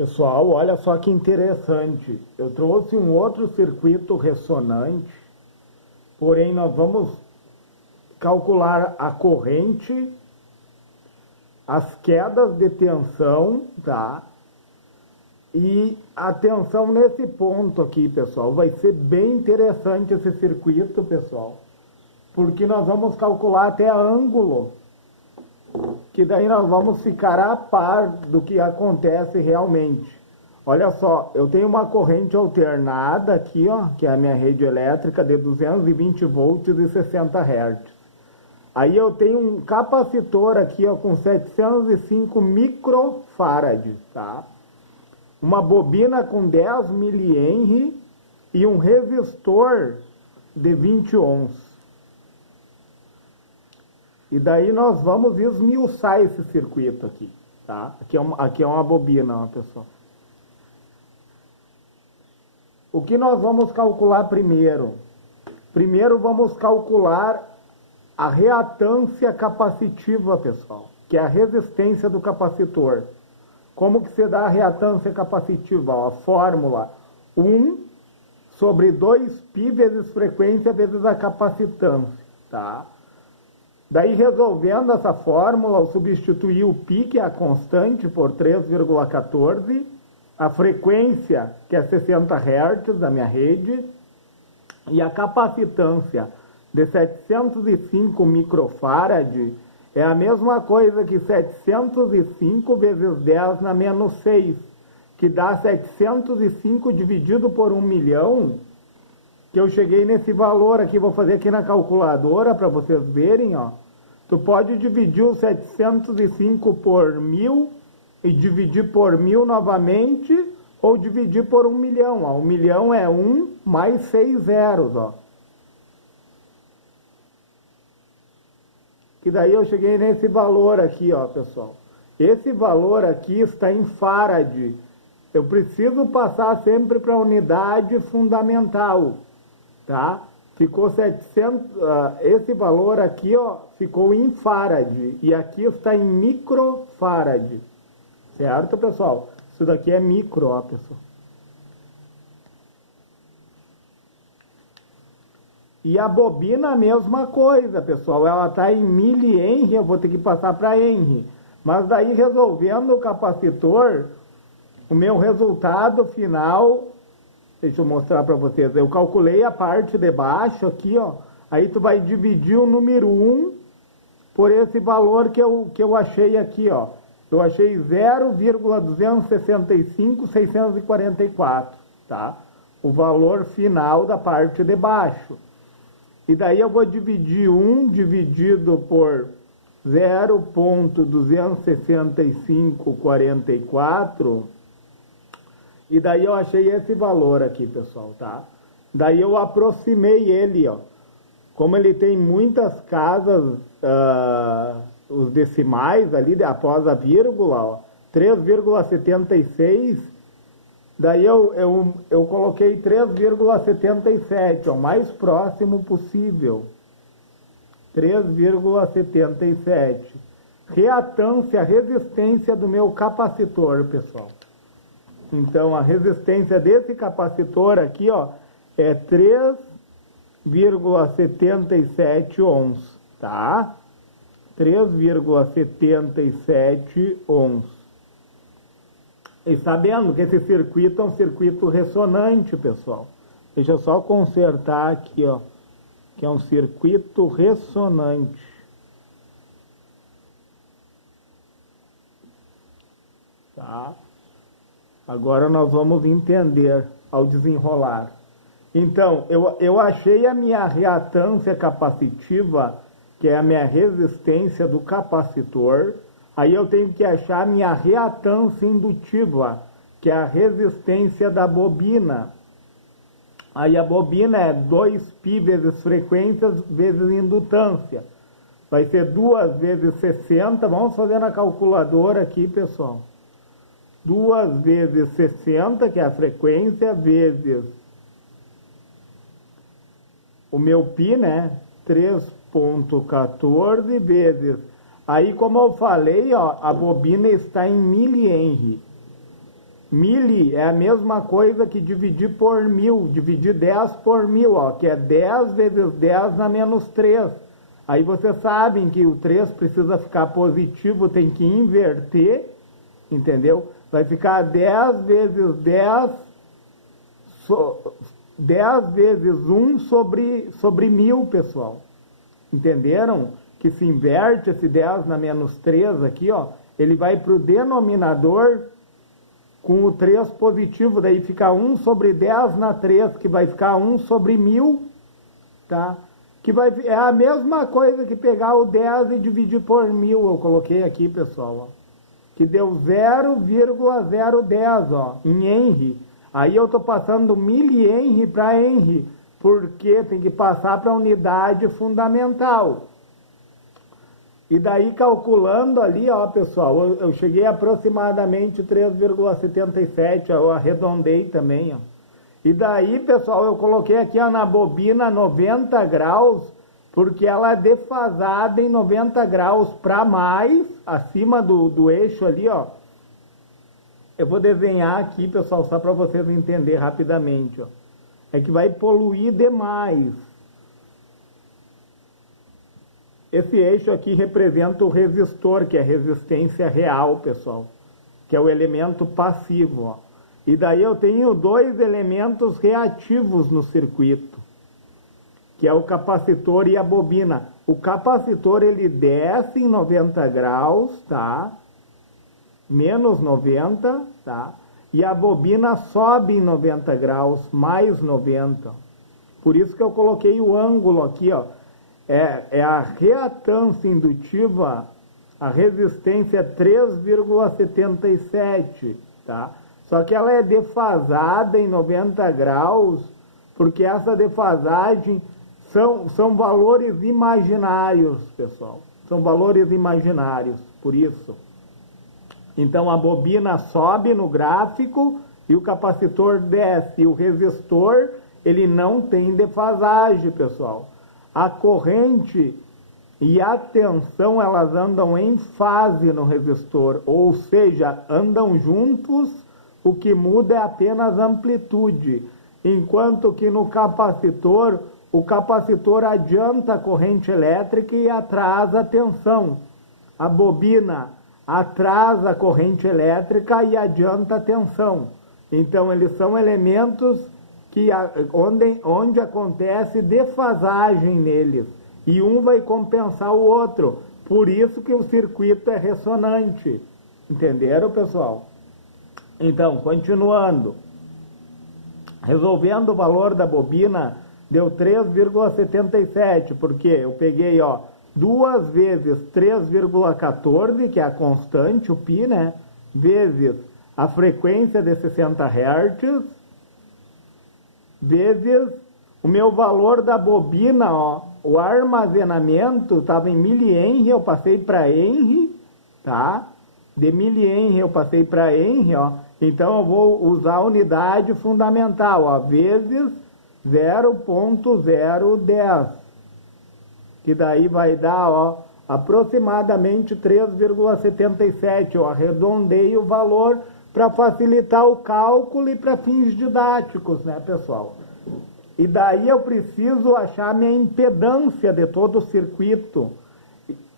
Pessoal, olha só que interessante. Eu trouxe um outro circuito ressonante, porém nós vamos calcular a corrente, as quedas de tensão, tá? E atenção nesse ponto aqui, pessoal. Vai ser bem interessante esse circuito, pessoal, porque nós vamos calcular até ângulo, que daí nós vamos ficar a par do que acontece realmente. Olha só, eu tenho uma corrente alternada aqui, ó, que é a minha rede elétrica de 220 volts e 60 Hz. Aí eu tenho um capacitor aqui, ó, com 705 microfarad, tá? Uma bobina com 10 mH e um resistor de 20 ohms. E daí nós vamos esmiuçar esse circuito aqui, tá? Aqui é uma bobina, ó, pessoal. O que nós vamos calcular primeiro? Primeiro vamos calcular a reatância capacitiva, pessoal, que é a resistência do capacitor. Como que se dá a reatância capacitiva? Ó, a fórmula 1 sobre 2π vezes frequência vezes a capacitância, tá? Daí, resolvendo essa fórmula, eu substituí o π, que é a constante, por 3,14, a frequência, que é 60 Hz da minha rede, e a capacitância de 705 microfarad é a mesma coisa que 705 vezes 10 na menos 6, que dá 705 dividido por 1 milhão, que eu cheguei nesse valor aqui, vou fazer aqui na calculadora para vocês verem, ó. Tu pode dividir o 705 por 1000 e dividir por 1000 novamente, ou dividir por 1 milhão, ó. 1 milhão é 1 mais 6 zeros, ó. Que daí eu cheguei nesse valor aqui, ó, pessoal. Esse valor aqui está em farad. Eu preciso passar sempre para a unidade fundamental, tá? Ficou 700, esse valor aqui, ó, ficou em farad, e aqui está em microfarad, certo, pessoal? Isso daqui é micro, ó, pessoal. E a bobina a mesma coisa, pessoal, ela está em milihenry, eu vou ter que passar para henry. Mas daí, resolvendo o capacitor, o meu resultado final... Deixa eu mostrar para vocês. Eu calculei a parte de baixo aqui, ó. Aí tu vai dividir o número 1 por esse valor que eu achei aqui, ó. Eu achei 0,265644, tá? O valor final da parte de baixo. E daí eu vou dividir 1 dividido por 0,26544. E daí eu achei esse valor aqui, pessoal, tá? Daí eu aproximei ele, ó. Como ele tem muitas casas, os decimais ali, após a vírgula, ó, 3,76, daí eu coloquei 3,77, ó, o mais próximo possível. 3,77. Reatância, resistência do meu capacitor, pessoal. Então, a resistência desse capacitor aqui, ó, é 3,77 ohms, tá? 3,77 ohms. E sabendo que esse circuito é um circuito ressonante, pessoal. Deixa eu só consertar aqui, ó, que é um circuito ressonante. Tá? Agora nós vamos entender ao desenrolar. Então, eu achei a minha reatância capacitiva, que é a minha resistência do capacitor. Aí eu tenho que achar a minha reatância indutiva, que é a resistência da bobina. Aí a bobina é 2π vezes frequência vezes indutância. Vai ser 2 vezes 60. Vamos fazer na calculadora aqui, pessoal. 2 vezes 60, que é a frequência, vezes o meu π, né? 3,14 vezes... Aí, como eu falei, ó, a bobina está em milihenry. Mili é a mesma coisa que dividir por 1000, dividir 10 por 1000, ó, que é 10 vezes 10 na menos 3. Aí vocês sabem que o 3 precisa ficar positivo, tem que inverter, entendeu? Vai ficar 10 vezes 10, 10 vezes 1 sobre 1000, pessoal. Entenderam? Que se inverte esse 10 na menos 3 aqui, ó, ele vai para o denominador com o 3 positivo, daí fica 1 sobre 10 na 3, que vai ficar 1 sobre 1000, tá? Que é a mesma coisa que pegar o 10 e dividir por 1000, eu coloquei aqui, pessoal, ó, que deu 0,010, ó, em Henry. Aí eu estou passando mili-Henry para Henry, porque tem que passar para a unidade fundamental. E daí, calculando ali, ó, pessoal, eu cheguei a aproximadamente 3,77, eu arredondei também, ó. E daí, pessoal, eu coloquei aqui, ó, na bobina 90 graus, porque ela é defasada em 90 graus para mais, acima do eixo ali, ó. Eu vou desenhar aqui, pessoal, só para vocês entenderem rapidamente, ó. É que vai poluir demais. Esse eixo aqui representa o resistor, que é a resistência real, pessoal, que é o elemento passivo, ó. E daí eu tenho dois elementos reativos no circuito, que é o capacitor e a bobina. O capacitor, ele desce em 90 graus, tá? Menos 90, tá? E a bobina sobe em 90 graus, mais 90. Por isso que eu coloquei o ângulo aqui, ó. É a reatância indutiva, a resistência é 3,77, tá? Só que ela é defasada em 90 graus, porque essa defasagem são valores imaginários, pessoal. São valores imaginários, por isso. Então a bobina sobe no gráfico e o capacitor desce. E o resistor, ele não tem defasagem, pessoal. A corrente e a tensão, elas andam em fase no resistor, ou seja, andam juntos, o que muda é apenas a amplitude. Enquanto que no capacitor, o capacitor adianta a corrente elétrica e atrasa a tensão. A bobina atrasa a corrente elétrica e adianta a tensão. Então, eles são elementos onde acontece defasagem neles, e um vai compensar o outro. Por isso que o circuito é ressonante. Entenderam, pessoal? Então, continuando. Resolvendo o valor da bobina, deu 3,77, porque eu peguei, ó, 2 vezes 3,14, que é a constante, o π, né? Vezes a frequência de 60 Hz, vezes o meu valor da bobina, ó, o armazenamento estava em mili-Henry, eu passei para Henry, tá? De mili-Henry eu passei para Henry, ó. Então eu vou usar a unidade fundamental, ó, vezes 0,010, que daí vai dar, ó, aproximadamente 3,77. Eu arredondei o valor para facilitar o cálculo e para fins didáticos, né, pessoal? E daí eu preciso achar minha impedância de todo o circuito.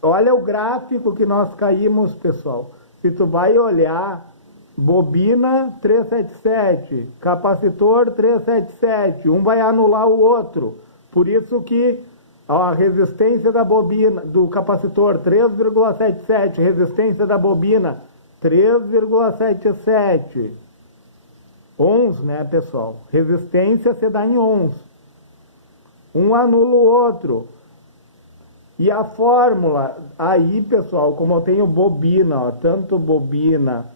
Olha o gráfico que nós caímos, pessoal. Se tu vai olhar, bobina 377, capacitor 377, um vai anular o outro. Por isso que a resistência da bobina, do capacitor 3,77, resistência da bobina 3,77. Ohms, né, pessoal? Resistência se dá em ohms. Um anula o outro. E a fórmula, aí, pessoal, como eu tenho bobina, ó, tanto bobina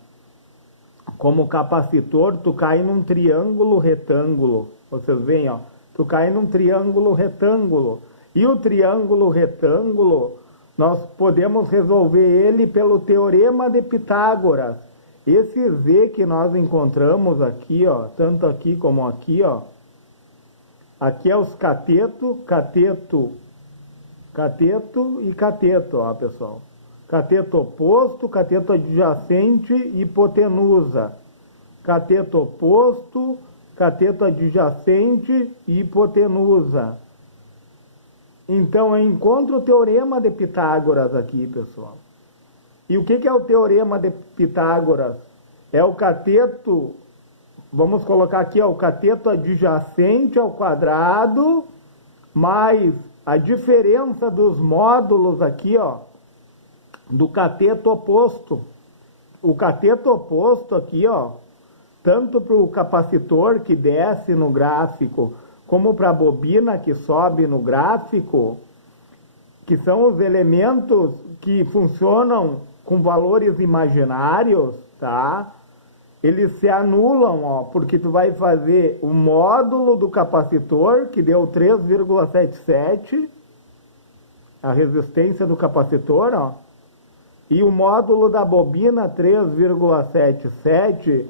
como capacitor, tu cai num triângulo retângulo. Vocês veem, ó, tu cai num triângulo retângulo. E o triângulo retângulo, nós podemos resolver ele pelo teorema de Pitágoras. Esse Z que nós encontramos aqui, ó, tanto aqui como aqui, ó, aqui é os cateto, cateto, cateto e cateto, ó, pessoal. Cateto oposto, cateto adjacente e hipotenusa. cateto oposto, cateto adjacente e hipotenusa. Então, eu encontro o teorema de Pitágoras aqui, pessoal. E o que é o teorema de Pitágoras? É o cateto, vamos colocar aqui, ó, o cateto adjacente ao quadrado, mais a diferença dos módulos aqui, ó, do cateto oposto. O cateto oposto aqui, ó, tanto para o capacitor que desce no gráfico, como para a bobina que sobe no gráfico, que são os elementos que funcionam com valores imaginários, tá? Eles se anulam, ó, porque tu vai fazer o módulo do capacitor, que deu 3,77, a resistência do capacitor, ó, e o módulo da bobina 3,77.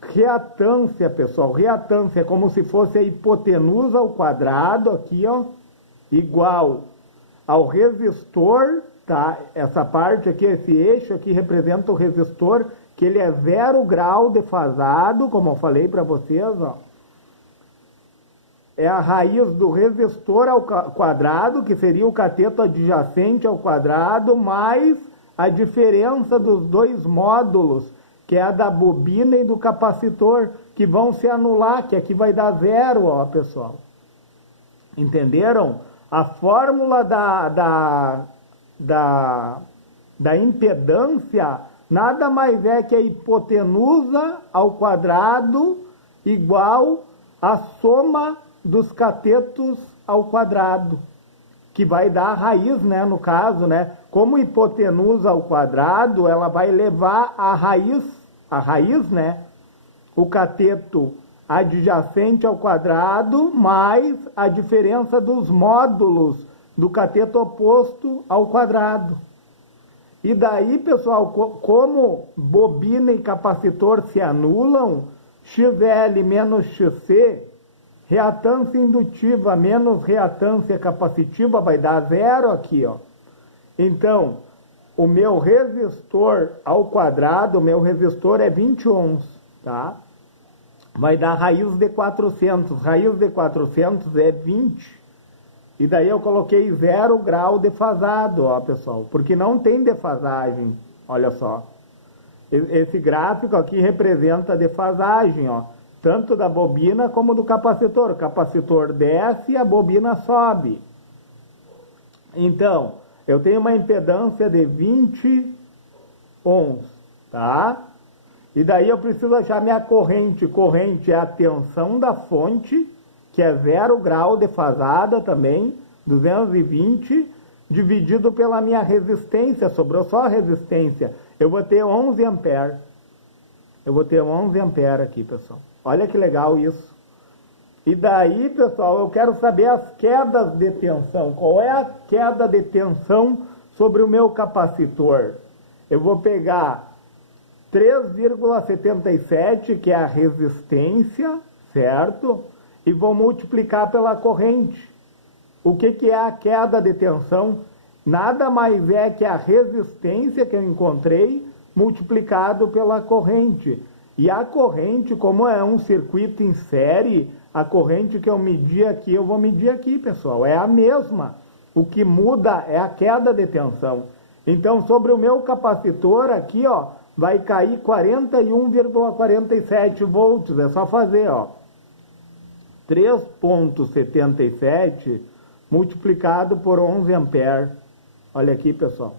Reatância, pessoal, reatância é como se fosse a hipotenusa ao quadrado aqui, ó, igual ao resistor, tá? Essa parte aqui, esse eixo aqui representa o resistor, que ele é 0 grau defasado, como eu falei para vocês, ó. É a raiz do resistor ao quadrado, que seria o cateto adjacente ao quadrado, mais a diferença dos dois módulos, que é a da bobina e do capacitor, que vão se anular, que aqui vai dar 0, ó, pessoal. Entenderam? A fórmula da impedância nada mais é que a hipotenusa ao quadrado igual a soma dos catetos ao quadrado, que vai dar a raiz, né, no caso, né? Como hipotenusa ao quadrado, ela vai levar a raiz, né? O cateto adjacente ao quadrado, mais a diferença dos módulos do cateto oposto ao quadrado. E daí, pessoal, como bobina e capacitor se anulam, XL menos XC, reatância indutiva menos reatância capacitiva vai dar 0 aqui, ó. Então, o meu resistor ao quadrado, o meu resistor é 20 ohms, tá? Vai dar raiz de 400. Raiz de 400 é 20. E daí eu coloquei 0 grau defasado, ó, pessoal. Porque não tem defasagem, olha só. Esse gráfico aqui representa a defasagem, ó. Tanto da bobina como do capacitor. O capacitor desce e a bobina sobe. Então, eu tenho uma impedância de 20 ohms, tá? E daí eu preciso achar minha corrente. Corrente é a tensão da fonte, que é 0 grau defasada também, 220, dividido pela minha resistência, sobrou só a resistência. Eu vou ter 11 amperes. Eu vou ter 11 amperes aqui, pessoal. Olha que legal isso. E daí, pessoal, eu quero saber as quedas de tensão. Qual é a queda de tensão sobre o meu capacitor? Eu vou pegar 3,77, que é a resistência, certo? E vou multiplicar pela corrente. O que é a queda de tensão? Nada mais é que a resistência que eu encontrei multiplicado pela corrente. E a corrente, como é um circuito em série, a corrente que eu medi aqui, eu vou medir aqui, pessoal. É a mesma. O que muda é a queda de tensão. Então, sobre o meu capacitor aqui, ó, vai cair 41,47 volts. É só fazer, ó. 3,77 multiplicado por 11 amperes. Olha aqui, pessoal.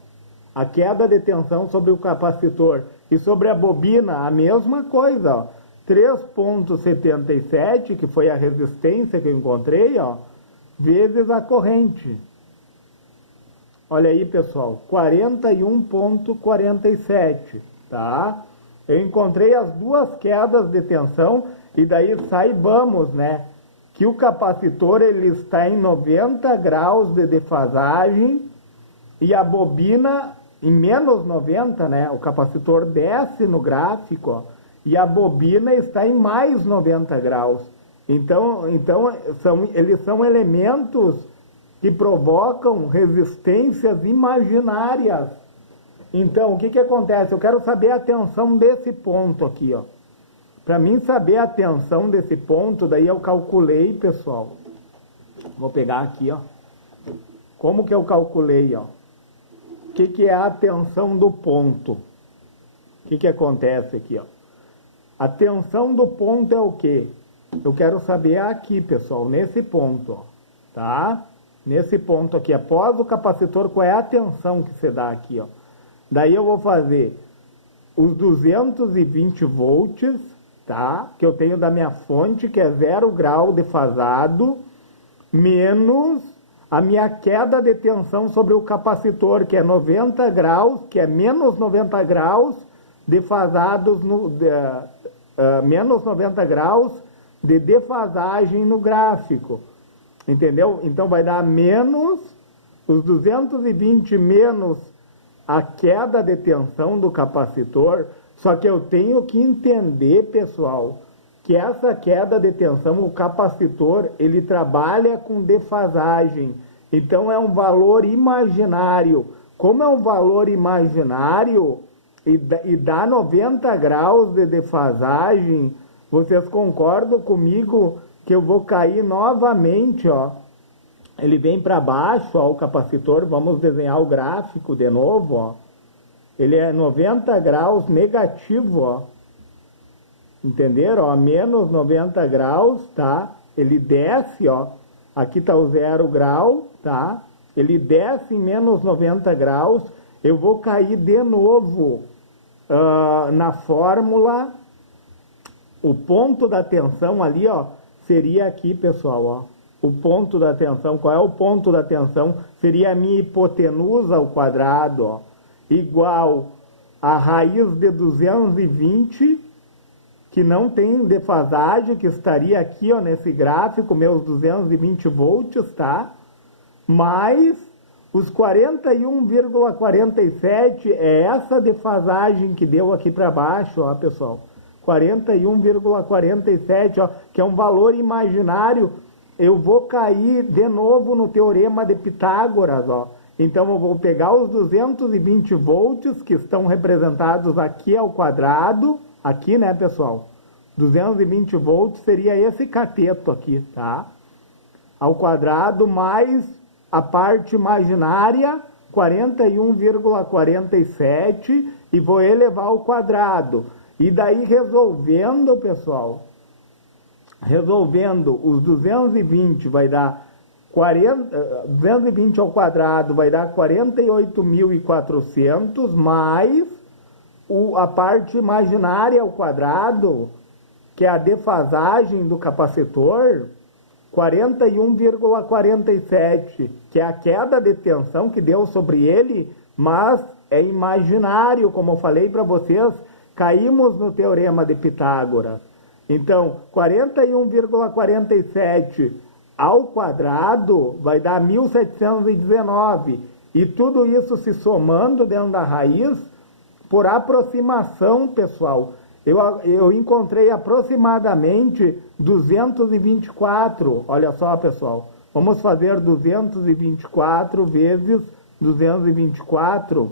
A queda de tensão sobre o capacitor. E sobre a bobina, a mesma coisa, ó. 3,77, que foi a resistência que eu encontrei, ó, vezes a corrente. Olha aí, pessoal, 41,47, tá? Eu encontrei as duas quedas de tensão e daí saibamos, né, que o capacitor ele está em 90 graus de defasagem e a bobina em menos 90, né? O capacitor desce no gráfico, ó, e a bobina está em mais 90 graus. Então eles são elementos que provocam resistências imaginárias. Então, o que que acontece? Eu quero saber a tensão desse ponto aqui, ó. Para mim saber a tensão desse ponto, daí eu calculei, pessoal. Vou pegar aqui, ó. Como que eu calculei, ó? O que que é a tensão do ponto? O que que acontece aqui, ó? A tensão do ponto é o quê? Eu quero saber aqui, pessoal, nesse ponto, ó, tá? Nesse ponto aqui, após o capacitor, qual é a tensão que você dá aqui, ó? Daí eu vou fazer os 220 volts, tá? Que eu tenho da minha fonte, que é 0 grau defasado, menos a minha queda de tensão sobre o capacitor, que é 90 graus, que é menos 90 graus defasados menos 90 graus de defasagem no gráfico, entendeu? Então vai dar menos os 220 menos a queda de tensão do capacitor. Só que eu tenho que entender, pessoal, que essa queda de tensão, o capacitor, ele trabalha com defasagem. Então é um valor imaginário. Como é um valor imaginário e dá 90 graus de defasagem, vocês concordam comigo que eu vou cair novamente, ó? Ele vem para baixo, ó, o capacitor. Vamos desenhar o gráfico de novo, ó. Ele é 90 graus negativo, ó. Entenderam? Ó, menos 90 graus, tá? Ele desce, ó. Aqui tá o 0 grau, tá? Ele desce em menos 90 graus. Eu vou cair de novo na fórmula. O ponto da tensão ali, ó, seria aqui, pessoal, ó. O ponto da tensão, qual é o ponto da tensão? Seria a minha hipotenusa ao quadrado, ó, igual a raiz de 220, que não tem defasagem, que estaria aqui, ó, nesse gráfico, meus 220 volts, tá? Mais os 41,47 é essa defasagem que deu aqui para baixo, ó, pessoal. 41,47, ó, que é um valor imaginário. Eu vou cair de novo no teorema de Pitágoras, ó. Então eu vou pegar os 220 volts que estão representados aqui ao quadrado, aqui, né, pessoal? 220 volts seria esse cateto aqui, tá? Ao quadrado mais a parte imaginária, 41,47, e vou elevar ao quadrado. E daí resolvendo, pessoal, resolvendo os 220 vai dar 220 ao quadrado vai dar 48.400 mais a parte imaginária ao quadrado, que é a defasagem do capacitor, 41,47, que é a queda de tensão que deu sobre ele, mas é imaginário, como eu falei para vocês, caímos no teorema de Pitágoras. Então, 41,47 ao quadrado vai dar 1.719. E tudo isso se somando dentro da raiz, por aproximação, pessoal, eu encontrei aproximadamente 224. Olha só, pessoal, vamos fazer 224 vezes 224,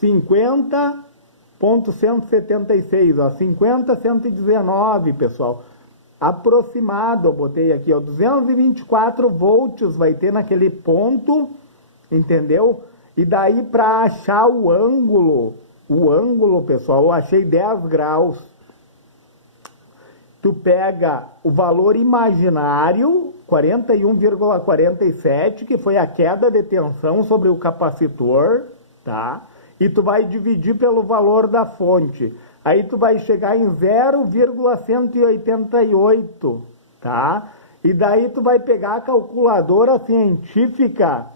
50,176, ó, 50,119, pessoal. Aproximado, eu botei aqui, ó, 224 volts vai ter naquele ponto, entendeu? E daí para achar o ângulo, pessoal, eu achei 10 graus. Tu pega o valor imaginário, 41,47, que foi a queda de tensão sobre o capacitor, tá? E tu vai dividir pelo valor da fonte. Aí tu vai chegar em 0,188, tá? E daí tu vai pegar a calculadora científica,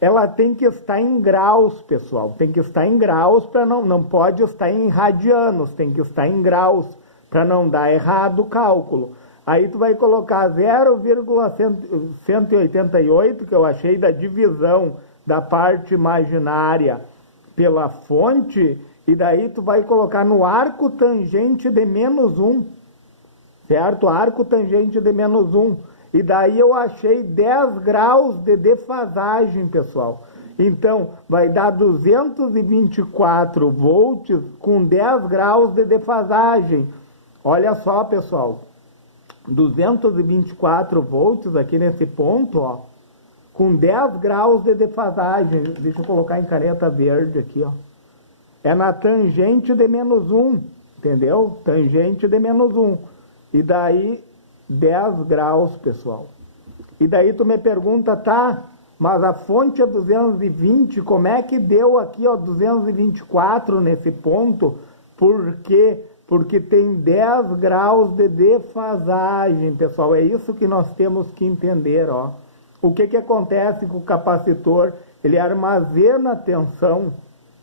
ela tem que estar em graus, pessoal. Tem que estar em graus, para não pode estar em radianos, tem que estar em graus, para não dar errado o cálculo. Aí tu vai colocar 0,188, que eu achei da divisão da parte imaginária pela fonte, e daí tu vai colocar no arco tangente de menos 1, certo? Arco tangente de menos 1. E daí eu achei 10 graus de defasagem, pessoal. Então, vai dar 224 volts com 10 graus de defasagem. Olha só, pessoal. 224 volts aqui nesse ponto, ó, com 10 graus de defasagem. Deixa eu colocar em caneta verde aqui, ó. É na tangente de -1, entendeu? Tangente de -1. E daí, 10 graus, pessoal. E daí tu me pergunta, tá, mas a fonte é 220, como é que deu aqui, ó, 224 nesse ponto? Por quê? Porque tem 10 graus de defasagem, pessoal. É isso que nós temos que entender, ó. O que acontece com o capacitor? Ele armazena tensão,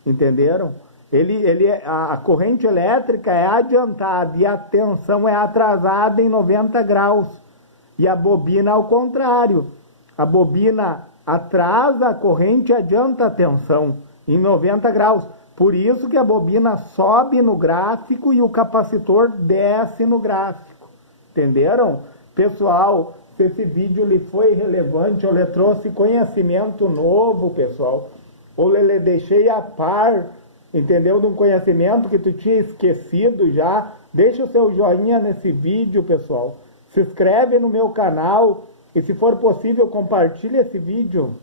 entenderam? A corrente elétrica é adiantada e a tensão é atrasada em 90 graus. E a bobina ao contrário. A bobina atrasa a corrente e adianta a tensão em 90 graus. Por isso que a bobina sobe no gráfico e o capacitor desce no gráfico. Entenderam? Pessoal, se esse vídeo lhe foi relevante, eu lhe trouxe conhecimento novo, pessoal. Ou lhe deixei a par, entendeu? De um conhecimento que tu tinha esquecido já. Deixa o seu joinha nesse vídeo, pessoal. Se inscreve no meu canal e, se for possível, compartilhe esse vídeo.